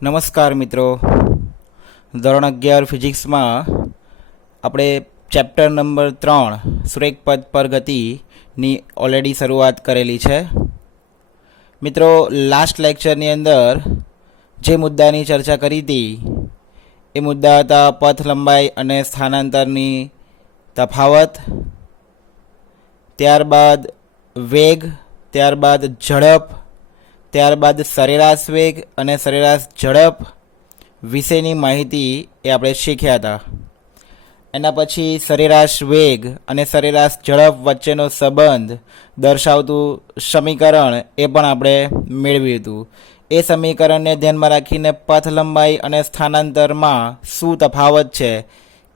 નમસ્કાર મિત્રો, ધોરણ 11 ફિઝિક્સમાં આપણે ચેપ્ટર નંબર 3 સુરેખ પદ પર ગતિની ઓલરેડી શરૂઆત કરેલી છે. મિત્રો, લાસ્ટ લેક્ચરની અંદર જે મુદ્દાની ચર્ચા કરી હતી એ મુદ્દા હતા પથ લંબાઈ અને સ્થાનાંતરની તફાવત, ત્યારબાદ વેગ, ત્યારબાદ ઝડપ, ત્યારબાદ સરેરાશ વેગ અને સરેરાશ ઝડપ વિશેની માહિતી એ આપણે શીખ્યા હતા. એના પછી સરેરાશ વેગ અને સરેરાશ ઝડપ વચ્ચેનો સંબંધ દર્શાવતું સમીકરણ એ પણ આપણે મેળવ્યું હતું. એ સમીકરણને ધ્યાનમાં રાખીને પથ લંબાઈ અને સ્થાનાંતરમાં શું તફાવત છે,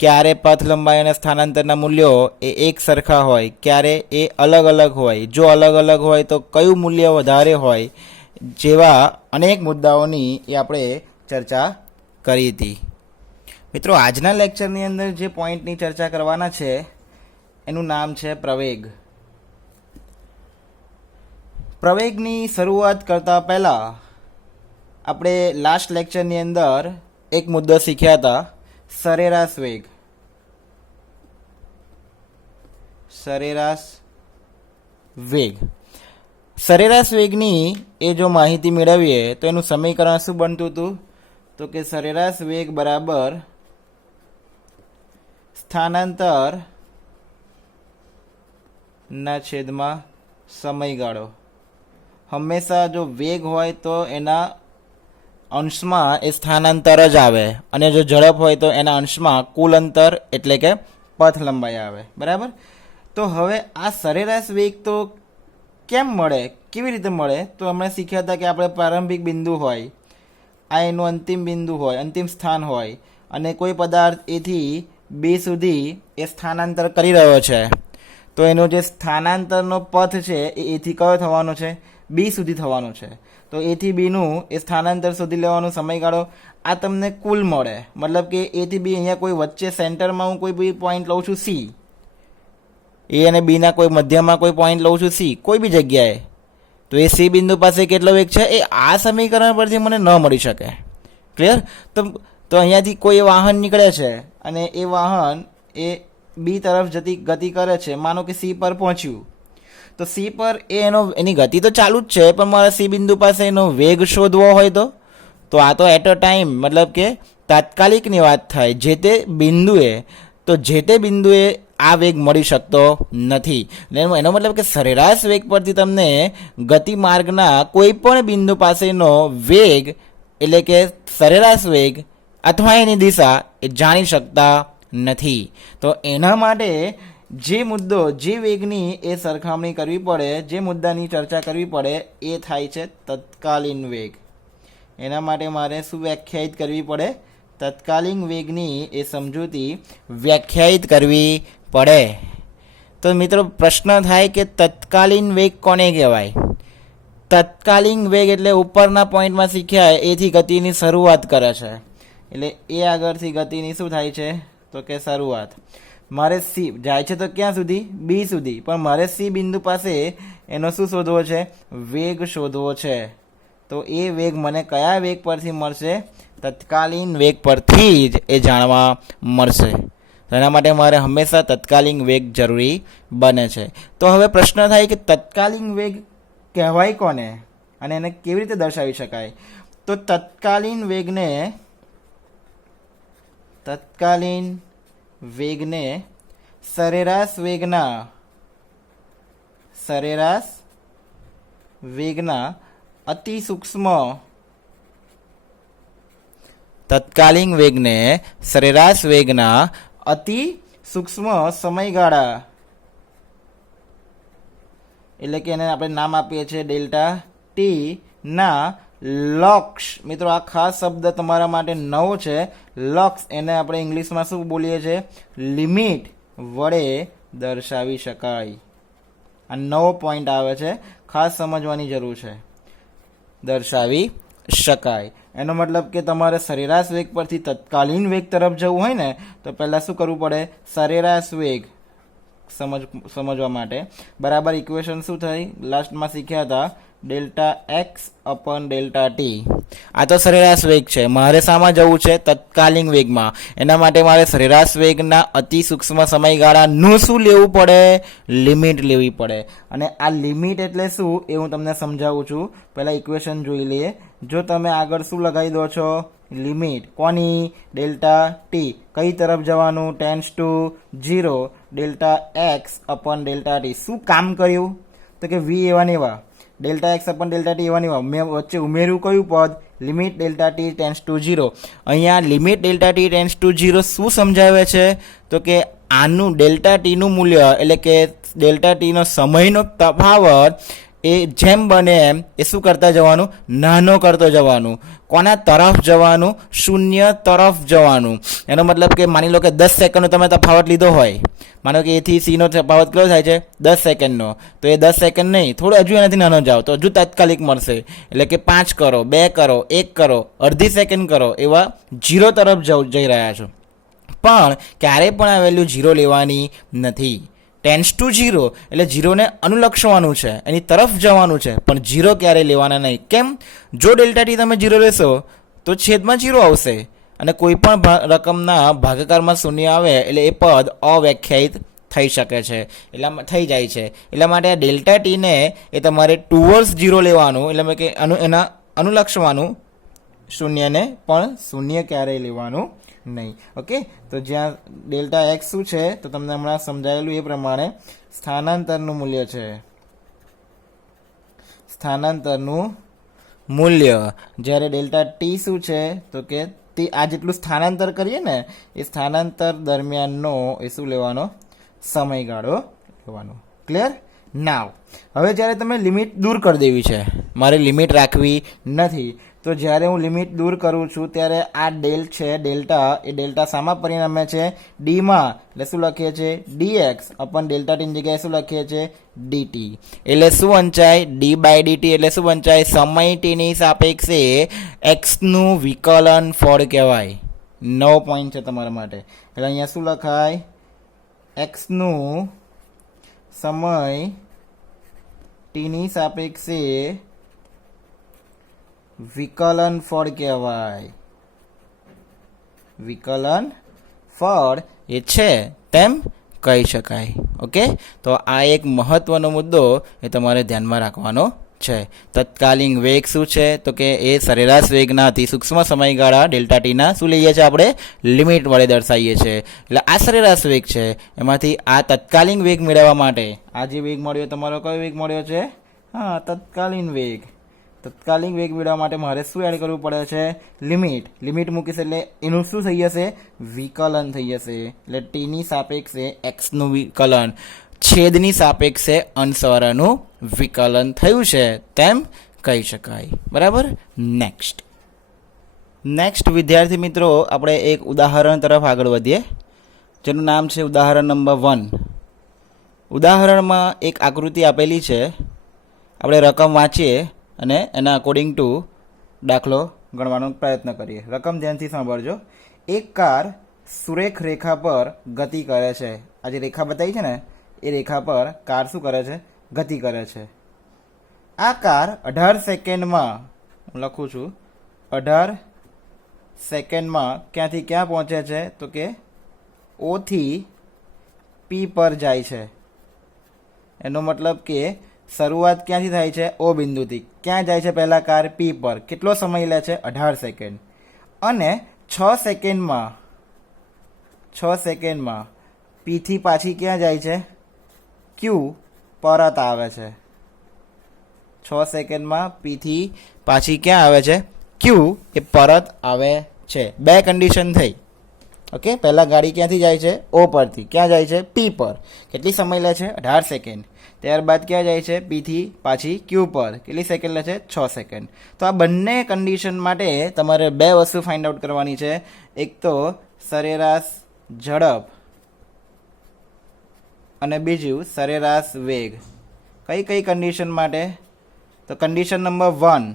ક્યારે પથ લંબાઈ અને સ્થાનાંતરના મૂલ્યો એ એક સરખા હોય, ક્યારે એ અલગ અલગ હોય, જો અલગ અલગ હોય તો કયું મૂલ્ય વધારે હોય, જેવા અનેક મુદ્દાઓની એ આપણે ચર્ચા કરી હતી. મિત્રો, આજના લેક્ચરની અંદર જે પોઈન્ટની ચર્ચા કરવાના છે એનું નામ છે પ્રવેગ. પ્રવેગની શરૂઆત કરતાં પહેલાં આપણે લાસ્ટ લેક્ચરની અંદર એક મુદ્દો શીખ્યા હતા, સરેરાશ વેગ. સરેરાશ વેગ સરેરાશ વેગની એ જો માહિતી મેળવીએ તો એનું સમીકરણ શું બનતું હતું? તો કે સરેરાશ વેગ બરાબર સ્થાનાંતર ના છેદમાં સમયગાળો. હંમેશા જો વેગ હોય તો એના અંશમાં એ સ્થાનાંતર જ આવે, અને જો ઝડપ હોય તો એના અંશમાં કુલ અંતર એટલે કે પથ લંબાઈ આવે. બરાબર? તો હવે આ સરેરાશ વેગ તો કેમ મળે, કેવી રીતે મળે? તો અમે શીખ્યા હતા કે આપણે પ્રારંભિક બિંદુ હોય, આ એનું અંતિમ બિંદુ હોય, અંતિમ સ્થાન હોય, અને કોઈ પદાર્થ એથી બી સુધી એ સ્થાનાંતર કરી રહ્યો છે, તો એનો જે સ્થાનાંતરનો પથ છે એ એથી કયો થવાનો છે? બી સુધી થવાનો છે. તો એથી બીનું એ સ્થાનાંતર શોધી લેવાનો સમયગાળો આ તમને કુલ મળે. મતલબ કે એથી બી અહીંયા કોઈ વચ્ચે સેન્ટરમાં હું કોઈ બી પોઈન્ટ લઉં છું સી, એ અને બીના કોઈ મધ્યમાં કોઈ પોઈન્ટ લઉં છું સી, કોઈ બી જગ્યાએ, તો એ સી બિંદુ પાસે કેટલો વેગ છે એ આ સમીકરણ પરથી મને ન મળી શકે. ક્લિયર? તો અહીંયાથી કોઈ વાહન નીકળે છે અને એ વાહન એ બી તરફ ગતિ કરે છે. માનો કે સી પર પહોંચ્યું, તો સી પર એની ગતિ તો ચાલુ જ છે, પણ મારે સી બિંદુ પાસે એનો વેગ શોધવો હોય તો આ તો એટ અ ટાઈમ, મતલબ કે તાત્કાલિકની વાત થાય જે તે બિંદુએ, તો જે તે બિંદુએ આ વેગ મળી શકતો નથી. એનો મતલબ કે સરેરાશ વેગ પરથી તમને ગતિ માર્ગના કોઈ પણ બિંદુ પાસેનો વેગ એટલે કે સરેરાશ વેગ અથવા એની દિશા એ જાણી શકતા નથી. તો એના માટે જે મુદ્દો, જે વેગની એ સરખામણી કરવી પડે, જે મુદ્દાની ચર્ચા કરવી પડે એ થાય છે તત્કાલીન વેગ. એના માટે મારે શું વ્યાખ્યાયિત કરવી પડે? તત્કાલીન વેગની એ સમજૂતી વ્યાખ્યાયિત કરવી પડે. તો મિત્રો, પ્રશ્ન થાય કે તત્કાલીન વેગ કોને કહેવાય? તત્કાલીન વેગ એટલે ઉપરના પોઈન્ટમાં શીખ્યા એથી ગતિની શરૂઆત કરે છે, એટલે એ આગળથી ગતિની શું થાય છે? તો કે શરૂઆત. મારે સી જાય છે તો ક્યાં સુધી? બી સુધી, પણ મારે સી બિંદુ પાસે એનો શું શોધવો છે? વેગ શોધવો છે. તો એ વેગ મને કયા વેગ પરથી મળશે? તત્કાલીન વેગ પરથી જ એ જાણવા મળશે. એના માટે મારે હંમેશા તત્કાલીન વેગ જરૂરી બને છે. તો હવે પ્રશ્ન થાય કે તત્કાલીન વેગ કહેવાય કોને અને એને કેવી રીતે દર્શાવી શકાય? તો તત્કાલીન વેગને સરેરાશ વેગના અતિ સૂક્ષ્મ, તત્કાલીન વેગને સરેરાશ વેગના અતિ સૂક્ષ્મ સમયગાળા, એટલે કે એને આપણે નામ આપીએ છીએ ડેલ્ટા ટી ના લક્ષ. મિત્રો, આ ખાસ શબ્દ તમારા માટે નવો છે, લક્ષ. એને આપણે ઇંગ્લિશમાં શું બોલીએ છીએ? લિમિટ વડે દર્શાવી શકાય. આ નવો પોઈન્ટ આવે છે, ખાસ સમજવાની જરૂર છે. દર્શાવી શકાય એનો મતલબ કે તમારે સરેરાશ વેગ પરથી તત્કાલીન વેગ તરફ જવું હોય ને તો પહેલાં શું કરવું પડે? સરેરાશ વેગ સમજવા માટે બરાબર ઇક્વેશન શું થઈ લાસ્ટમાં શીખ્યા હતા, delta x upon delta T. આ તો સરેરાશ વેગ છે. મારે શામાં જવું છે? તત્કાલીન વેગમાં. એના માટે મારે સરેરાશ વેગના અતિ સૂક્ષ્મ સમયગાળાનું શું લેવું પડે? લિમિટ લેવી પડે. અને આ લિમિટ એટલે શું એ હું તમને સમજાવું છું. પહેલાં ઇક્વેશન જોઈ લઈએ. જો તમે આગળ શું લગાવી દો છો? લિમિટ કોની? Delta T. કઈ તરફ જવાનું? Tends to 0 delta x upon delta T. શું કામ કર્યું? તો કે વી એવા ને એવા, delta x upon delta T એવા ને એવા. મેં વચ્ચે ઉમેર્યું કયું પદ? Limit delta T tends to 0. અહીંયા limit delta T tends to 0 શું સમજાવે છે? તો કે આનું ડેલ્ટા ટીનું મૂલ્ય એટલે કે ડેલ્ટા ટીનો સમયનો તફાવત એ જેમ બને એમ એ શું કરતા જવાનું? નાનો કરતો જવાનું. કોના તરફ જવાનું? શૂન્ય તરફ જવાનું. એનો મતલબ કે માની લો કે 10 સેકન્ડનો તમે તફાવત લીધો હોય, માનો કે એથી સીનો તફાવત કેટલો થાય છે? 10 સેકન્ડનો. તો એ 10 સેકન્ડ નહીં, થોડો હજુ એનાથી નાનો જાઓ તો હજુ તાત્કાલિક મળશે. એટલે કે 5 કરો, 2 કરો, 1 કરો, અડધી સેકન્ડ કરો, એવા 0 તરફ જઈ રહ્યા છો. પણ ક્યારેય પણ આ વેલ્યુ 0 લેવાની નથી. ટેન્ડ્સ ટુ 0 એટલે 0ને અનુલક્ષવાનું છે, એની તરફ જવાનું છે, પણ 0 ક્યારેય લેવાના નહીં. કેમ? જો ડેલ્ટા ટી તમે 0 લેશો તો છેદમાં 0 આવશે, અને કોઈ પણ રકમના ભાગાકારમાં શૂન્ય આવે એટલે એ પદ અવ્યાખ્યાયિત થઈ શકે છે, એટલા થઈ જાય છે. એટલા માટે આ ડેલ્ટા ટીને એ તમારે ટુવર્ડ્સ 0 લેવાનું, એટલે કે એના અનુલક્ષવાનું, શૂન્યને પણ શૂન્ય ક્યારેય લેવાનું નહીં. ઓકે, તો જ્યાં ડેલ્ટા એક્સ શું છે તો તમને હમણાં સમજાયેલું એ પ્રમાણે સ્થાનાંતરનું મૂલ્ય છે. સ્થાનાંતરનું મૂલ્ય. જ્યારે ડેલ્ટા ટી શું છે તો કે તે આ જેટલું સ્થાનાંતર કરીએ ને એ સ્થાનાંતર દરમિયાનનો એ શું લેવાનો? સમયગાળો લેવાનો. ક્લિયર? નાવ હવે જ્યારે તમે લિમિટ દૂર કરી દેવી છે, મારે લિમિટ રાખવી નથી, તો જ્યારે હું લિમિટ દૂર કરું છું ત્યારે આ ડેલ છે ડેલ્ટા, એ ડેલ્ટા શામાં પરિણમે છે? ડીમાં. એટલે શું લખીએ છીએ? ડીએક્સ અપન ડેલ્ટા ટીની જગ્યાએ શું લખીએ છીએ? ડીટી. એટલે શું વંચાય? D by DT. એટલે શું વંચાય? સમય ટીની સાપેક્ષે એક્સનું વિકલન ફળ કહેવાય. 9 પોઈન્ટ છે તમારા માટે. એટલે અહીંયા શું લખાય? એક્સનું સમય ટીની સાપેક્ષે વિકલન ફળ કહેવાય. વિકલન ફળ એ છે તેમ કહી શકાય. ઓકે, તો આ એક મહત્વનો મુદ્દો એ તમારે ધ્યાનમાં રાખવાનો છે. તત્કાલીન વેગ શું છે તો કે એ સરેરાશ વેગના અતિ સૂક્ષ્મ સમયગાળા ડેલ્ટા ટીના શું લઈએ છીએ આપણે? લિમિટ વડે દર્શાવીએ છીએ. એટલે આ સરેરાશ વેગ છે, એમાંથી આ તત્કાલીન વેગ મેળવવા માટે આ જે વેગ મળ્યો તમારો કયો વેગ મળ્યો છે? હા, તત્કાલીન વેગ. તત્કાલીન વેગ મેળવવા માટે મારે શું એડ કરવું પડે છે? લિમિટ. લિમિટ મૂકીશ એટલે એનું શું થઈ જશે? વિકલન થઈ જશે. એટલે ટીની સાપેક્ષે એક્સનું વિકલન, છેદની સાપેક્ષે અંશવાળાનું વિકલન થયું છે તેમ કહી શકાય. બરાબર? નેક્સ્ટ વિદ્યાર્થી મિત્રો, આપણે એક ઉદાહરણ તરફ આગળ વધીએ, જેનું નામ છે ઉદાહરણ નંબર 1. ઉદાહરણમાં એક આકૃતિ આપેલી છે. આપણે રકમ વાંચીએ અને એના અકોર્ડિંગ ટુ દાખલો ગણવાનો પ્રયત્ન કરીએ. રકમ ધ્યાનથી સાંભળજો. એક કાર સુરેખ રેખા પર ગતિ કરે છે. આ જે રેખા બતાવી છે ને એ રેખા પર કાર શું કરે છે? ગતિ કરે છે. આ કાર 18 સેકન્ડમાં, હું લખું છું, 18 સેકન્ડમાં ક્યાંથી ક્યાં પહોંચે છે તો કે ઓ થી પી પર જાય છે. એનો મતલબ કે શરૂઆત ક્યાંથી થાય છે? ઓ બિંદુથી. ક્યાં જાય છે પહેલાં કાર? પી પર. કેટલો સમય લે છે? 18 સેકન્ડ. અને 6 સેકન્ડમાં પીથી પાછી ક્યાં જાય છે? ક્યુ પરત આવે છે. 6 સેકન્ડમાં પીથી પાછી ક્યાં આવે છે? ક્યુ એ પરત આવે છે. બે કન્ડિશન થઈ. ઓકે, પહેલાં ગાડી ક્યાંથી જાય છે? ઓ પરથી. ક્યાં જાય છે? પી પર. કેટલી સમય લે છે? 18 સેકન્ડ. ત્યારબાદ ક્યાં જાય છે? પીથી પાછી ક્યુ પર. કેટલી સેકન્ડ લે છે? 6 સેકન્ડ. તો આ બંને કન્ડિશન માટે તમારે બે વસ્તુ ફાઇન્ડ આઉટ કરવાની છે. એક તો સરેરાશ ઝડપ અને બીજું સરેરાશ વેગ. કઈ કઈ કન્ડિશન માટે? તો કન્ડિશન નંબર 1,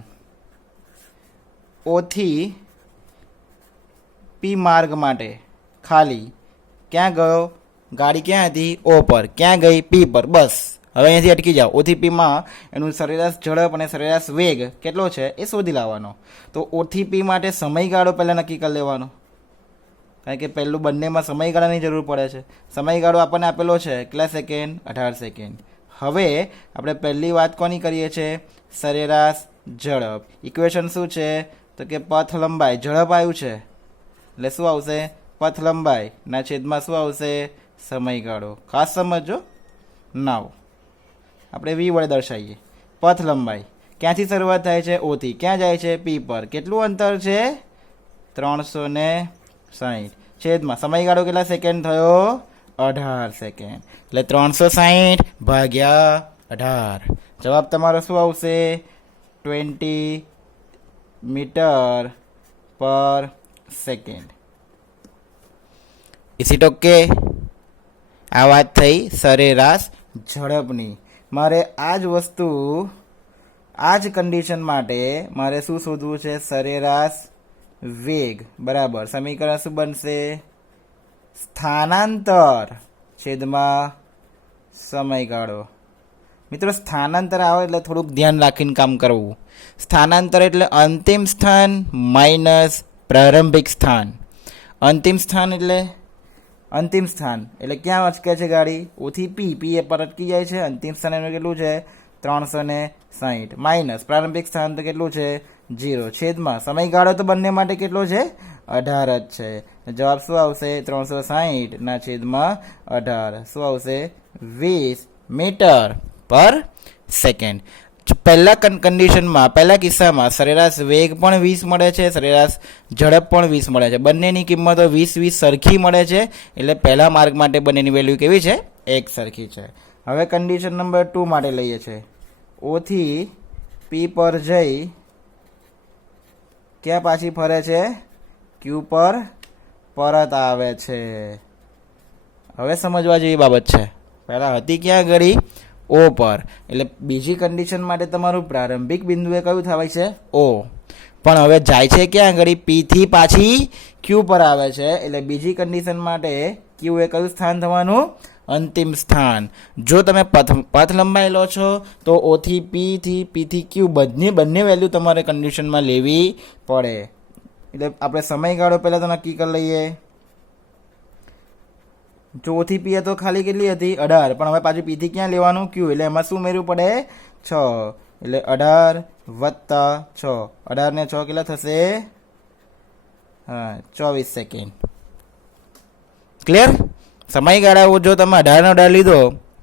ઓથી પી માર્ગ માટે ખાલી ક્યાં ગયો? ગાડી ક્યાં હતી? ઓ પર. ક્યાં ગઈ? પી પર. બસ. હવે અહીંયાથી અટકી જાઓ. ઓથી પીમાં એનું સરેરાશ ઝડપ અને સરેરાશ વેગ કેટલો છે એ શોધી લાવવાનો. તો ઓથી પી માટે સમયગાળો પહેલાં નક્કી કરી લેવાનો, કારણ કે પહેલું બંનેમાં સમયગાળાની જરૂર પડે છે. સમયગાળો આપણને આપેલો છે કેટલા સેકન્ડ? 18 સેકન્ડ. હવે આપણે પહેલી વાત કોની કરીએ છીએ? સરેરાશ ઝડપ. ઇક્વેશન શું છે? તો કે પથ લંબાઈ. ઝડપ આવ્યું છે એટલે શું આવશે? પથ લંબાઈ ના છેદમાં શું આવશે? સમયગાળો. ખાસ સમજો. નાવ આપણે વી વડે દર્શાવીએ. પથ લંબાઈ ક્યાંથી શરૂઆત થાય છે? ઓથી. ક્યાં જાય છે? પી પર. કેટલું અંતર છે? 360. છેદમાં સમયગાળો કેટલા સેકન્ડ થયો? 18 સેકન્ડ. એટલે 360 ભાગ્યા 18. જવાબ તમારો શું આવશે? 20 મીટર પર સેકન્ડ. Is it okay? આ વાત થઈ સરેરાશ ઝડપની. મારે આ જ વસ્તુ, આ જ કન્ડિશન માટે મારે શું શોધવું છે? સરેરાશ વેગ. બરાબર. સમીકરણ શું બનશે? સ્થાનાંતર છેદમાં સમયગાળો. મિત્રો સ્થાનાંતર આવે એટલે થોડુંક ધ્યાન રાખીને કામ કરવું. સ્થાનાંતર એટલે અંતિમ સ્થાન માઇનસ પ્રારંભિક સ્થાન. અંતિમ સ્થાન એટલે ક્યાં અટકે છે ગાડી? ઓથી પી. પી એ પર અટકી જાય છે. અંતિમ સ્થાન એનું કેટલું છે? 360 માઇનસ પ્રારંભિક સ્થાન તો કેટલું છે? 0. છેદમાં સમયગાળો તો બંને માટે કેટલો છે? 18 જ છે. જવાબ શું આવશે? 360 ના છેદમાં 18 શું આવશે? 20 મીટર પર સેકન્ડ. પહેલા કન્ડિશનમાં, પહેલા કિસ્સામાં સરેરાશ વેગ પણ 20 મળે છે, સરેરાશ ઝડપ પણ 20 મળે છે. બંનેની કિંમતો 20 સરખી મળે છે. એટલે પહેલા માર્ગ માટે બંનેની વેલ્યુ કેવી છે? એક સરખી છે. હવે કન્ડિશન નંબર 2 માટે લઈએ છીએ. ઓથી પી પર જઈ ક્યાં પાછી ફરે છે? ક્યુ પર પરત આવે છે. હવે સમજવા જેવી બાબત છે. પહેલા હતી ક્યાં આગળ? ઓ પર. એટલે બીજી કન્ડિશન માટે તમારું પ્રારંભિક બિંદુ એ કયું થવાય છે? ઓ. પણ હવે જાય છે ક્યાં આગળ? પી થી પાછી ક્યુ પર આવે છે. એટલે બીજી કન્ડિશન માટે ક્યુ એ કયું સ્થાન થવાનું? અંતિમ સ્થાન. જો તમે પથ લંબાઈ લો છો તો ઓ થી પી થી ક્યુ બંને વેલ્યુ તમારે કન્ડિશનમાં લેવી પડે. એટલે આપણે સમયગાળો પહેલાં તો નક્કી કરી લઈએ. જો ઓથી પી તો ખાલી કેટલી હતી? 18. પણ હવે પાછું પીથી ક્યાં લેવાનું? ક્યુ. એટલે એમાં શું ઉમેરવું પડે? 6. એટલે 18 વત્તા 6. 18 ને 6 કેટલા થશે? 24 સેકન્ડ. ક્લિયર? સમયગાળા જો તમે 18 લીધો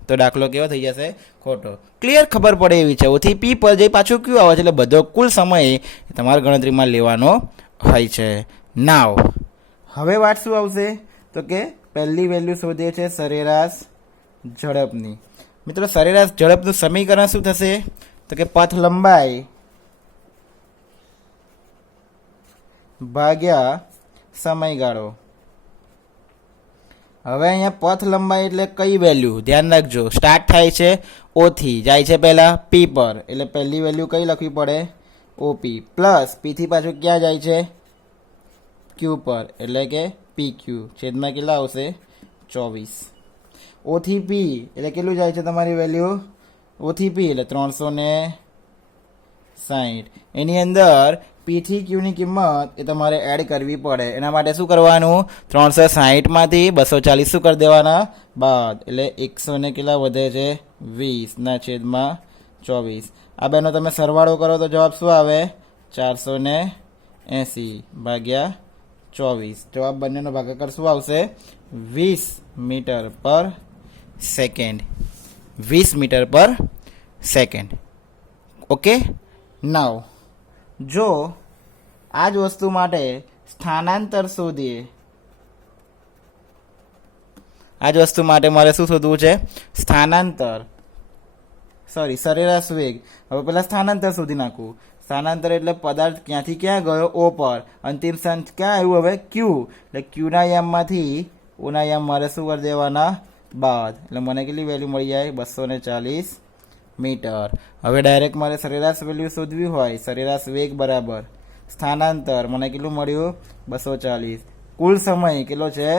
તો દાખલો કેવો થઈ જશે? ખોટો. ક્લિયર? ખબર પડે એવી છે. ઓથી પી પર જઈ પાછું ક્યુ આવે છે. એટલે બધો કુલ સમય તમારે ગણતરીમાં લેવાનો હોય છે. નાવ હવે વાત શું આવશે? તો કે પહેલી વેલ્યુ શોધીએ છે સરેરાશ ઝડપની. મિત્રો સરેરાશ ઝડપનું સમીકરણ શું થશે? તો કે પથ લંબાઈ ભાગ્યા સમયગાળો. હવે અહીંયા પથ લંબાઈ એટલે કઈ વેલ્યુ? ધ્યાન રાખજો. સ્ટાર્ટ થાય છે ઓથી, જાય છે પહેલા પી પર. એટલે પહેલી વેલ્યુ કઈ લખવી પડે? ઓપી. પ્લસ પીથી પાછું ક્યાં જાય છે? ક્યુ પર. એટલે કે પી ક્યુ. છેદમાં કેટલા આવશે? 24. ઓથી પી એટલે કેટલું જાય છે તમારી વેલ્યુ? ઓથી પી એટલે 360. એની અંદર પી થી ક્યુની કિંમત એ તમારે એડ કરવી પડે. એના માટે શું કરવાનું? 360 માંથી 240 શું કરી દેવાના? બાદ. એટલે 100 ને કેટલા વધે છે? 20 ના છેદમાં 24. આ બેનો તમે સરવાળો કરો તો જવાબ શું આવે? 480 ભાગ્યા 24. જવાબ બંનેનો ભાગાકાર શું આવશે? 20 મીટર પર સેકન્ડ. 20 મીટર પર સેકન્ડ. ઓકે. નાવ જો આ જ વસ્તુ માટે સ્થાનાંતર શોધીએ. આ જ વસ્તુ માટે મારે શું શોધવું છે? સ્થાનાંતર. સરેરાશ વેગ. હવે પહેલા સ્થાનાંતર શોધી નાખું. સ્થાનાંતર એટલે પદાર્થ ક્યાંથી ક્યાં ગયો? ઓ પર. અંતિમ સ્થાન ક્યાં આવ્યું? હવે ક્યુ. એટલે ક્યુના યામમાંથી ઓના યામ મારે શું કરી દેવાના? બાદ. એટલે મને કેટલી વેલ્યુ મળી જાય? 240 મીટર. હવે ડાયરેક્ટ મારે સરેરાશ વેલ્યુ શોધવી હોય. સરેરાશ વેગ બરાબર સ્થાનાંતર. મને કેટલું મળ્યું? 240. કુલ સમય કેટલો છે?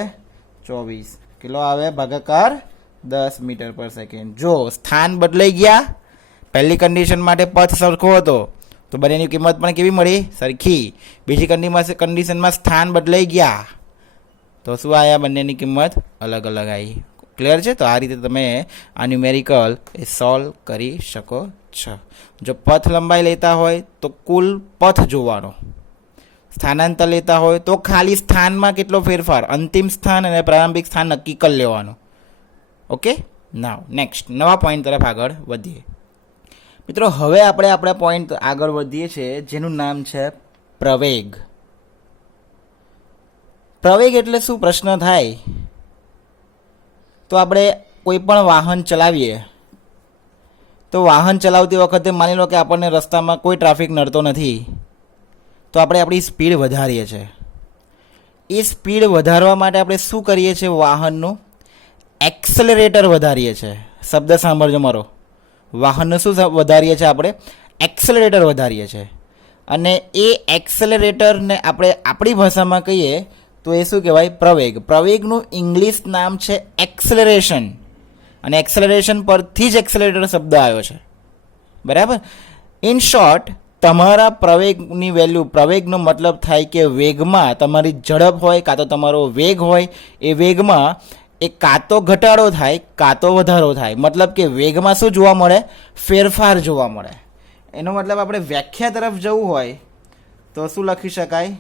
24. કેટલો આવે? ભાગાકાર 10 મીટર પર સેકન્ડ. જો સ્થાન બદલાઈ ગયા, પહેલી કન્ડિશન માટે પથ સરખો હતો તો બંનેની કિંમત પણ કેવી મળી? સરખી. બીજી કન્ડિશનમાં સ્થાન બદલાઈ ગયા તો શું આવ્યા? બંનેની કિંમત અલગ અલગ આવી. ક્લિયર છે? તો આ રીતે તમે આ ન્યુમેરિકલ એ સોલ્વ કરી શકો છો. જો પથ લંબાઈ લેતા હોય તો કુલ પથ જોવાનો, સ્થાનાંતર લેતા હોય તો ખાલી સ્થાનમાં કેટલો ફેરફાર, અંતિમ સ્થાન અને પ્રારંભિક સ્થાન નક્કી કરી લેવાનું. ઓકે, નાવ નેક્સ્ટ નવા પોઈન્ટ તરફ આગળ વધીએ. મિત્રો હવે આપણે આપણા પોઈન્ટ આગળ વધીએ છીએ જેનું નામ છે પ્રવેગ. પ્રવેગ એટલે શું પ્રશ્ન થાય? તો આપણે કોઈ પણ વાહન ચલાવીએ તો વાહન ચલાવતી વખતે માની લો કે આપણને રસ્તામાં કોઈ ટ્રાફિક નડતો નથી, તો આપણે આપણી સ્પીડ વધારીએ છીએ. એ સ્પીડ વધારવા માટે આપણે શું કરીએ છીએ? વાહનનું એક્સેલરેટર વધારીએ છીએ. શબ્દ સાંભળજો મારો, વાહનનું શું વધારીએ છીએ? આપણે એક્સેલરેટર વધારીએ છીએ. અને એ એક્સેલરેટરને આપણે આપણી ભાષામાં કહીએ તો એ શું કહેવાય? પ્રવેગ. પ્રવેગનું ઇંગ્લિશ નામ છે એક્સેલરેશન, અને એક્સેલરેશન પરથી જ એક્સેલરેટર શબ્દ આવ્યો છે. બરાબર. ઇન શોર્ટ, તમારા પ્રવેગની વેલ્યુ, પ્રવેગનો મતલબ થાય કે વેગમાં તમારી ઝડપ હોય કાં તો તમારો વેગ હોય, એ વેગમાં એ કાં તો ઘટાડો થાય કાં તો વધારો થાય. મતલબ કે વેગમાં શું જોવા મળે? ફેરફાર જોવા મળે. એનો મતલબ આપણે વ્યાખ્યા તરફ જવું હોય તો શું લખી શકાય?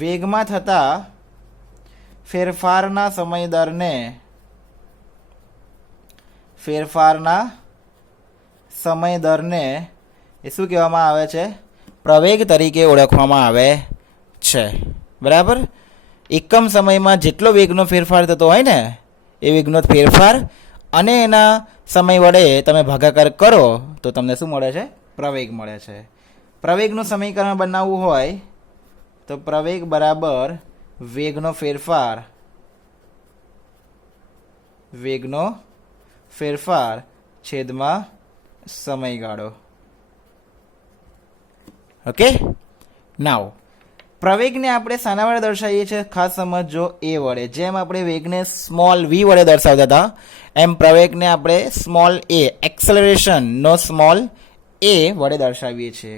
વેગમાં થતા ફેરફારના સમય દરને એ શું કહેવામાં આવે છે? પ્રવેગ તરીકે ઓળખવામાં આવે છે. બરાબર. એકમ સમયમાં જેટલો વેગનો ફેરફાર થતો હોય ને એ વેગનો ફેરફાર અને એના સમય વડે તમે ભાગાકાર કરો તો તમને શું મળે છે? પ્રવેગ મળે છે. પ્રવેગનું સમીકરણ બનાવવું હોય તો પ્રવેગ બરાબર વેગનો ફેરફાર છેદમાં સમયગાળો. ઓકે, નાવ પ્રવેગને આપણે શાના વડે દર્શાવીએ છીએ? ખાસ સમજો, એ વડે. જેમ આપણે વેગને સ્મોલ વી વડે દર્શાવતા હતા એમ પ્રવેગને આપણે સ્મોલ એ, એક્સેલરેશનનો સ્મોલ એ વડે દર્શાવીએ છીએ.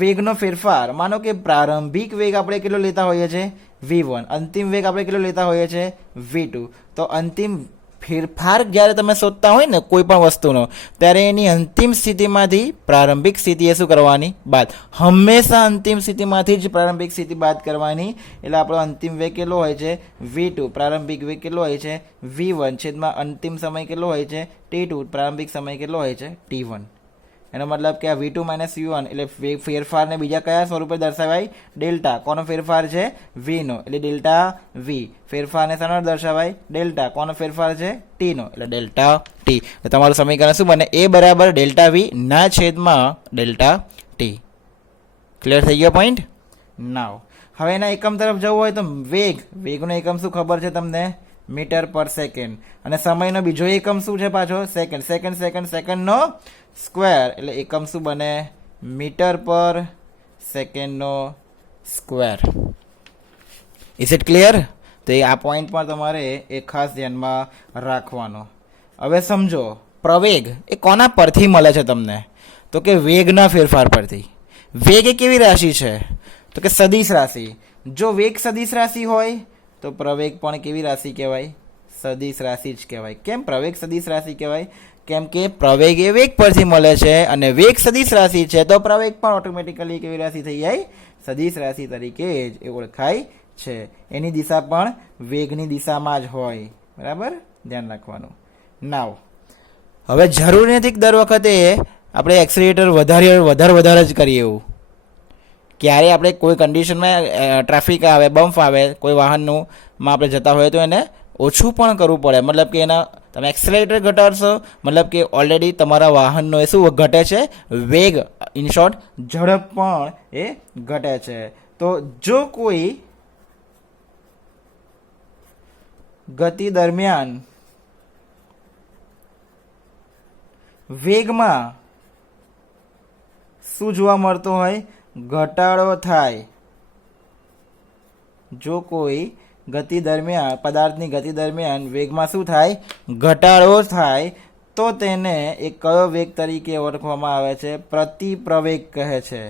વેગનો ફેરફાર, માનો કે પ્રારંભિક વેગ આપણે કેટલો લેતા હોઈએ છીએ? v1. અંતિમ વેગ આપણે કેટલો લેતા હોઈએ છીએ? v2. તો અંતિમ ફેરફાર જ્યારે તમે શોધતા હોય ને કોઈ પણ વસ્તુનો, ત્યારે એની અંતિમ સ્થિતિમાંથી પ્રારંભિક સ્થિતિએ શું કરવાની? બાદ. હંમેશા અંતિમ સ્થિતિમાંથી જ પ્રારંભિક સ્થિતિ બાદ કરવાની. એટલે આપણો અંતિમ વેગ કેટલો હોય છે? v2. પ્રારંભિક વેગ કેટલો હોય છે? v1 છેદમાં અંતિમ સમય કેટલો હોય છે? t2. પ્રારંભિક સમય કેટલો હોય છે? t1. એનો મતલબ કે આ v2 માઇનસ v1 એટલે ફેરફારને બીજા કયા સ્વરૂપે દર્શાવાય? ડેલ્ટા. કોનો ફેરફાર છે? v નો, એટલે ડેલ્ટા v. ફેરફારને શાનો દર્શાવાય? ડેલ્ટા. કોનો ફેરફાર છે? t નો, એટલે ડેલ્ટા t. તો તમારું સમીકરણ શું બને? a બરાબર ડેલ્ટા v ના છેદમાં ડેલ્ટા t. ક્લિયર થઈ ગયો પોઈન્ટ? નાવ હવે એના એકમ તરફ જવું હોય તો વેગનો એકમ શું ખબર છે તમને? મીટર પર સેકન્ડ. અને સમયનો બીજો એકમ શું છે પાછો? સેકન્ડ. સેકન્ડનો સ્ક્વેર, એટલે એકમ શું બને? મીટર પર સેકન્ડનો સ્ક્વેર. Is it clear? તો આ પોઈન્ટ પર તમારે એ ખાસ ધ્યાનમાં રાખવાનો. હવે સમજો, પ્રવેગ એ કોના પરથી મળે છે તમને? તો કે વેગના ફેરફાર પરથી. વેગ એ કેવી રાશિ છે? તો કે સદિશ રાશિ. જો વેગ સદિશ રાશિ હોય તો પ્રવેગ પણ કેવી રાશિ કહેવાય? સદિશ રાશિ જ કહેવાય. કેમ પ્રવેગ સદિશ રાશિ કહેવાય? કેમ કે પ્રવેગ એ વેગ પરથી મળે છે અને વેગ સદિશ રાશિ છે તો પ્રવેગ પણ ઓટોમેટિકલી કેવી રાશિ થઈ જાય? સદિશ રાશિ તરીકે જ એ ઓળખાય છે. એની દિશા પણ વેગની દિશામાં જ હોય. બરાબર, ધ્યાન રાખવાનું. નાવ હવે જરૂરી નથી દર વખતે આપણે એક્સેલેરેટર વધારે જ કરીએ. એવું ક્યારે આપણે કોઈ કન્ડિશનમાં ટ્રાફિક આવે, બમ્પ આવે કોઈ વાહનનું માં આપણે જતા હોઈએ તો એને ઓછું પણ કરવું પડે. મતલબ કે એના તમે એક્સેલેરેટર ઘટાડશો મતલબ કે ઓલરેડી તમારા વાહનનો એ શું ઘટે છે? વેગ. ઇન શોર્ટ ઝડપ પણ એ ઘટે છે. તો જો કોઈ ગતિ દરમિયાન વેગમાં શું જોવા મળતો હોય? ઘટાડો થાય. જો કોઈ ગતિ દરમિયાન પદાર્થની ગતિ દરમિયાન વેગમાં શું થાય? ઘટાડો થાય, તો તેને એક કયો વેગ તરીકે ઓળખવામાં આવે છે? પ્રતિપ્રવેગ કહે છે.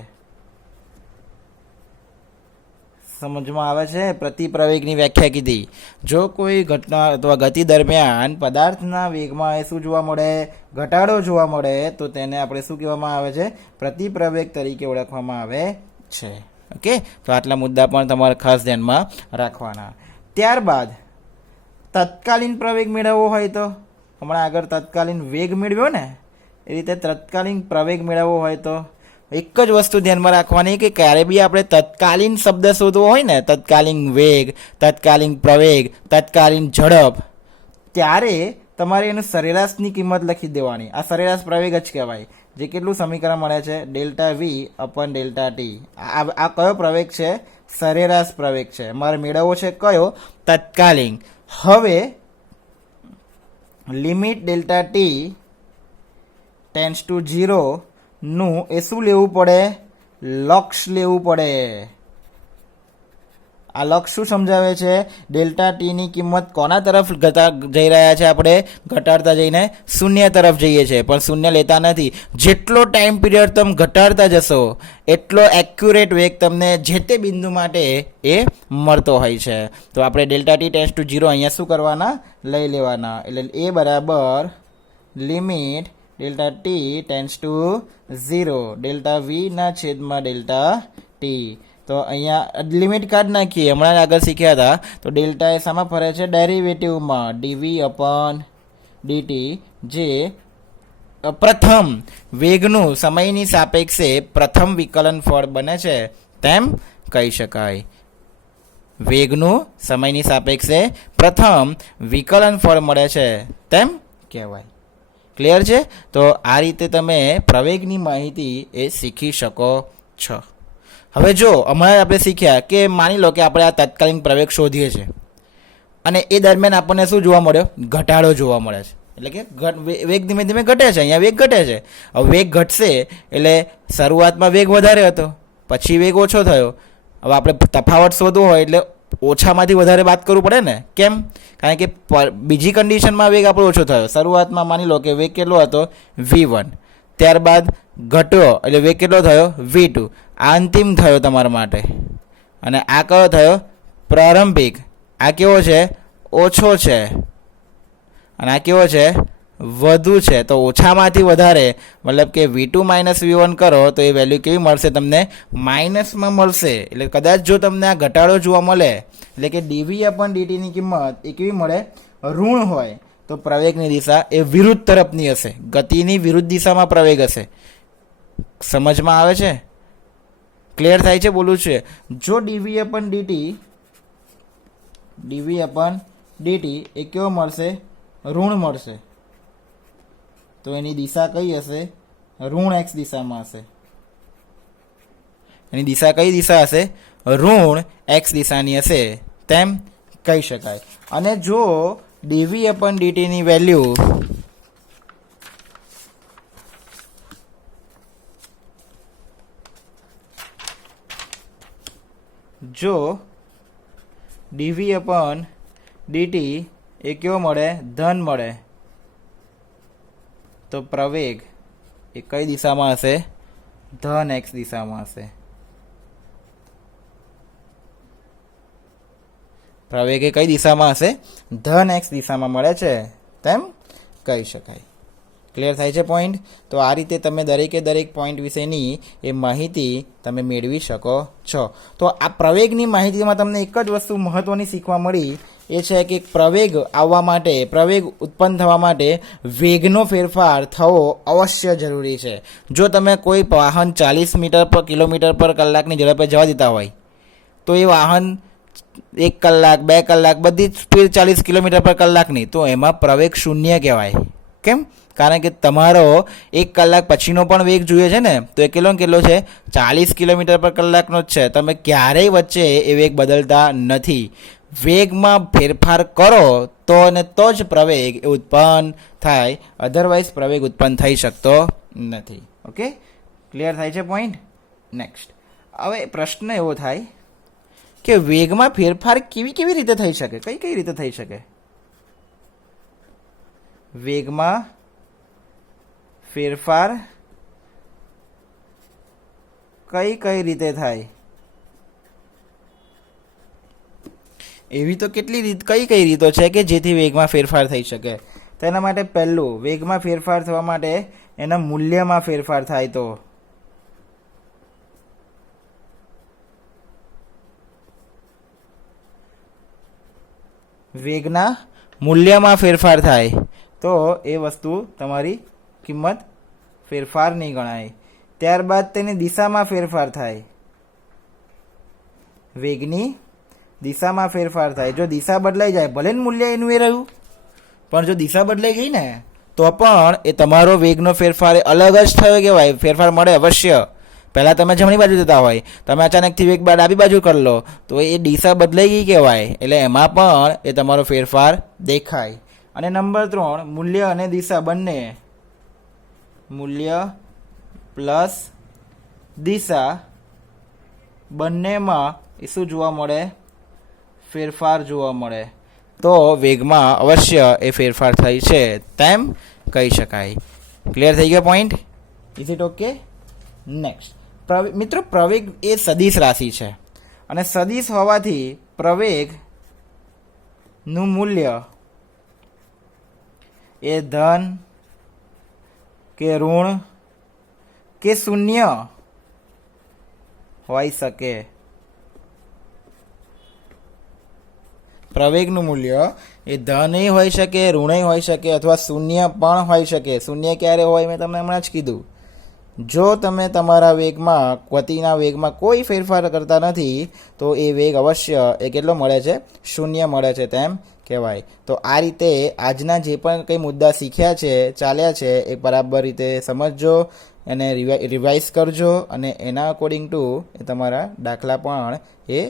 સમજમાં આવે છે? પ્રતિપ્રવેગની વ્યાખ્યા કીધી. જો કોઈ ઘટના અથવા ગતિ દરમિયાન પદાર્થના વેગમાં એ શું જોવા મળે? ઘટાડો જોવા મળે, તો તેને આપણે શું કહેવામાં આવે છે? પ્રતિપ્રવેગ તરીકે ઓળખવામાં આવે છે. ઓકે, તો આટલા મુદ્દા પણ તમારે ખાસ ધ્યાનમાં રાખવાના. ત્યારબાદ તત્કાલીન પ્રવેગ મેળવવો હોય તો, હમણાં આગળ તત્કાલીન વેગ મેળવ્યો ને, એ રીતે તત્કાલીન પ્રવેગ મેળવવો હોય તો એક જ વસ્તુ ધ્યાનમાં રાખવાની કે ક્યારે બી આપણે તત્કાલીન શબ્દ શોધવો હોય ને, તત્કાલીન વેગ, તત્કાલીન પ્રવેગ, તત્કાલીન ઝડપ, ત્યારે તમારે એનું સરેરાશની કિંમત લખી દેવાની. આ સરેરાશ પ્રવેગ જ કહેવાય. જે કેટલું સમીકરણ મળે છે? Delta V upon delta T. આ કયો પ્રવેગ છે? સરેરાશ પ્રવેગ છે. મારે મેળવવો છે કયો? તત્કાલીન. હવે limit delta T tends to 0 નું એ શું લેવું પડે? લક્ષ લેવું પડે. આ લક્ષ શું સમજાવે છે? ડેલ્ટા ટીની કિંમત કોના તરફ જઈ રહ્યા છે? આપણે ઘટાડતા જઈને શૂન્ય તરફ જઈએ છીએ, પણ શૂન્ય લેતા નથી. જેટલો ટાઈમ પીરિયડ તમે ઘટાડતા જશો એટલો એક્યુરેટ વેગ તમને જે તે બિંદુ માટે એ મળતો હોય છે. તો આપણે ડેલ્ટા ટી ટેન્ડ્સ ટુ 0 અહીંયા શું કરવાના? લઈ લેવાના. એટલે એ બરાબર limit delta T tends to 0 delta V ના છેદમાં ડેલ્ટા ટી. તો અહીંયા લિમિટ કાઢ નાખીએ. હમણાં આગળ શીખ્યા હતા. તો ડેલ્ટા એ શામાં ફરે છે? ડેરિવેટિવમાં. ડીવી અપન ડીટી, જે પ્રથમ વેગનું સમયની સાપેક્ષે પ્રથમ વિકલન ફળ બને છે તેમ કહી શકાય. વેગનું સમયની સાપેક્ષે પ્રથમ વિકલન ફળ મળે છે તેમ કહેવાય. ક્લિયર છે? તો આ રીતે તમે પ્રવેગની માહિતી એ શીખી શકો છો. હવે જો હમણાં આપણે શીખ્યા કે માની લો કે આપણે આ તત્કાલીન પ્રવેગ શોધીએ છીએ અને એ દરમિયાન આપણને શું જોવા મળ્યો? ઘટાડો જોવા મળે છે. એટલે કે વેગ ધીમે ધીમે ઘટે છે. અહીંયા વેગ ઘટે છે. હવે વેગ ઘટશે એટલે શરૂઆતમાં વેગ વધારે હતો, પછી વેગ ઓછો થયો. હવે આપણે તફાવત શોધવો હોય એટલે ઓછામાંથી વધારે વાત કરવું પડે ને. કેમ? કારણ કે બીજી કન્ડિશનમાં વેગ આપણો ઓછો થયો. શરૂઆતમાં માની લો કે વેગ કેટલો હતો? V1. ત્યારબાદ ઘટ્યો એટલે વેગ કેટલો થયો? V2. આ અંતિમ થયો તમારા માટે. અને આ કયો થયો? પ્રારંભિક. આ કેવો છે? ઓછો છે. અને આ કેવો છે? વધુ છે. તો ઓછામાંથી વધારે મતલબ કે V2 માઇનસ V1 કરો તો એ વેલ્યુ કેવી મળશે તમને? માઇનસમાં મળશે. એટલે કદાચ જો તમને આ ઘટાડો જોવા મળે, એટલે કે ડીવી અપન ડીટીની કિંમત એ કેવી મળે? ઋણ હોય, તો પ્રવેગની દિશા એ વિરુદ્ધ તરફની હશે. ગતિની વિરુદ્ધ દિશામાં પ્રવેગ હશે. સમજમાં આવે છે? ક્લિયર થાય છે? બોલું છે. જો ડીવી અપન ડીટી એ કેવો મળશે? ઋણ મળશે. તો એની દિશા કઈ હશે? ઋણ એક્સ દિશામાં હશે. એની દિશા કઈ દિશા હશે? ઋણ એક્સ દિશાની હશે તેમ કહી શકાય. અને જો ડીવી અપન ડીટીની વેલ્યુ ડીવી અપન ડીટી એ કેવો મળે? ધન મળે, તો પ્રવેગ એ કઈ દિશામાં હશે? ધન એક્સ દિશામાં હશે. પ્રવેગ એ કઈ દિશામાં હશે? ધન એક્સ દિશામાં મળે છે તેમ કહી શકાય. ક્લિયર થાય છે પોઈન્ટ? તો આ રીતે તમે દરેકે દરેક પોઈન્ટ વિશેની એ માહિતી તમે મેળવી શકો છો. તો આ પ્રવેગની માહિતીમાં તમને એક જ વસ્તુ મહત્વની શીખવા મળી, એ છે કે પ્રવેગ આવવા માટે, પ્રવેગ ઉત્પન્ન થવા માટે વેગનો ફેરફાર થવો અવશ્ય જરૂરી છે. જો તમે કોઈ વાહન 40 કિલોમીટર પર કલાકની ઝડપે જવા દેતા હોય તો એ વાહન 1 કલાક 2 કલાક બધી જ સ્પીડ 40 કિલોમીટર પર કલાકની, તો એમાં પ્રવેગ શૂન્ય કહેવાય. કેમ? કારણ કે તમારો 1 કલાક પછીનો પણ વેગ જોઈએ છે ને, તો એ કેટલો છે? 40 કિલોમીટર પર કલાકનો જ છે. તમે ક્યારેય વચ્ચે એ વેગ બદલતા નથી. વેગમાં ફેરફાર કરો તો અને તો જ પ્રવેગ ઉત્પન્ન થાય, અધરવાઇઝ પ્રવેગ ઉત્પન્ન થઈ શકતો નથી. ઓકે, ક્લિયર થાય છે પોઈન્ટ? નેક્સ્ટ. હવે પ્રશ્ન એવો થાય કે વેગમાં ફેરફાર કેવી રીતે થઈ શકે, કઈ રીતે થઈ શકે? વેગમાં ફેરફાર કઈ રીતે થાય? એવી તો કેટલી રીત, કઈ રીતો છે કે જેથી વેગમાં ફેરફાર થઈ શકે? તેના માટે પહેલું, વેગમાં ફેરફાર થવા માટે એના મૂલ્યમાં ફેરફાર થાય તો વેગના મૂલ્યમાં ફેરફાર થાય તો એ વસ્તુ તમારી કિંમત ફેરફાર નહીં ગણાય. ત્યારબાદ તેની દિશામાં ફેરફાર થાય, વેગની દિશામાં ફેરફાર થાય. જો દિશા બદલાઈ જાય, ભલે મૂલ્ય એનું એ રહ્યું, પણ જો દિશા બદલાઈ ગઈ ને તો પણ એ તમારો વેગનો ફેરફાર અલગ જ થયો કહેવાય. ફેરફાર મળે અવશ્ય. પહેલાં તમે જમણી બાજુ જતા હોય, તમે અચાનકથી વેગ ડાબી બાજુ કરી લો તો એ દિશા બદલાઈ ગઈ કહેવાય. એટલે એમાં પણ એ તમારો ફેરફાર દેખાય. અને નંબર 3, મૂલ્ય અને દિશા બંને, મૂલ્ય પ્લસ દિશા બંનેમાં એ શું જોવા મળે? ફેરફાર જોવા મળે. તો વેગમાં અવશ્ય એ ફેરફાર થાય છે તેમ કહી શકાય. ક્લિયર થઈ ગયો point? Is it okay? Next મિત્રો, પ્રવેગ એ સદિશ રાશિ છે અને સદિશ હોવાથી પ્રવેગનું મૂલ્ય એ ધન કે ઋણ કે શૂન્ય હોઈ શકે. પ્રવેગનું મૂલ્ય એ ધન હોઈ શકે, ઋણ હોઈ શકે અથવા શૂન્ય પણ હોઈ શકે. શૂન્ય ક્યારે હોય મેં તમને હમણાં જ કીધું. જો તમે તમારા વેગમાં, ગતિના વેગમાં કોઈ ફેરફાર કરતા નથી તો એ વેગ અવશ્ય એ કેટલો મળે છે? શૂન્ય મળે છે તેમ કહેવાય. તો આ રીતે આજના જે પણ કંઈ મુદ્દા શીખ્યા છે, ચાલ્યા છે, એ બરાબર રીતે સમજજો, એને રિવાઇઝ કરજો અને એના અકોર્ડિંગ ટુ એ તમારા દાખલા પણ એ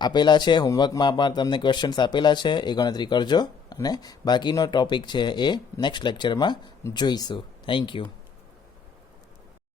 આપેલા છે, હોમવર્કમાં પણ તમને ક્વેશ્ચન્સ આપેલા છે, એ ગણતરી કરજો અને બાકીનો ટોપિક છે એ નેક્સ્ટ લેક્ચરમાં જોઈશું. Thank you.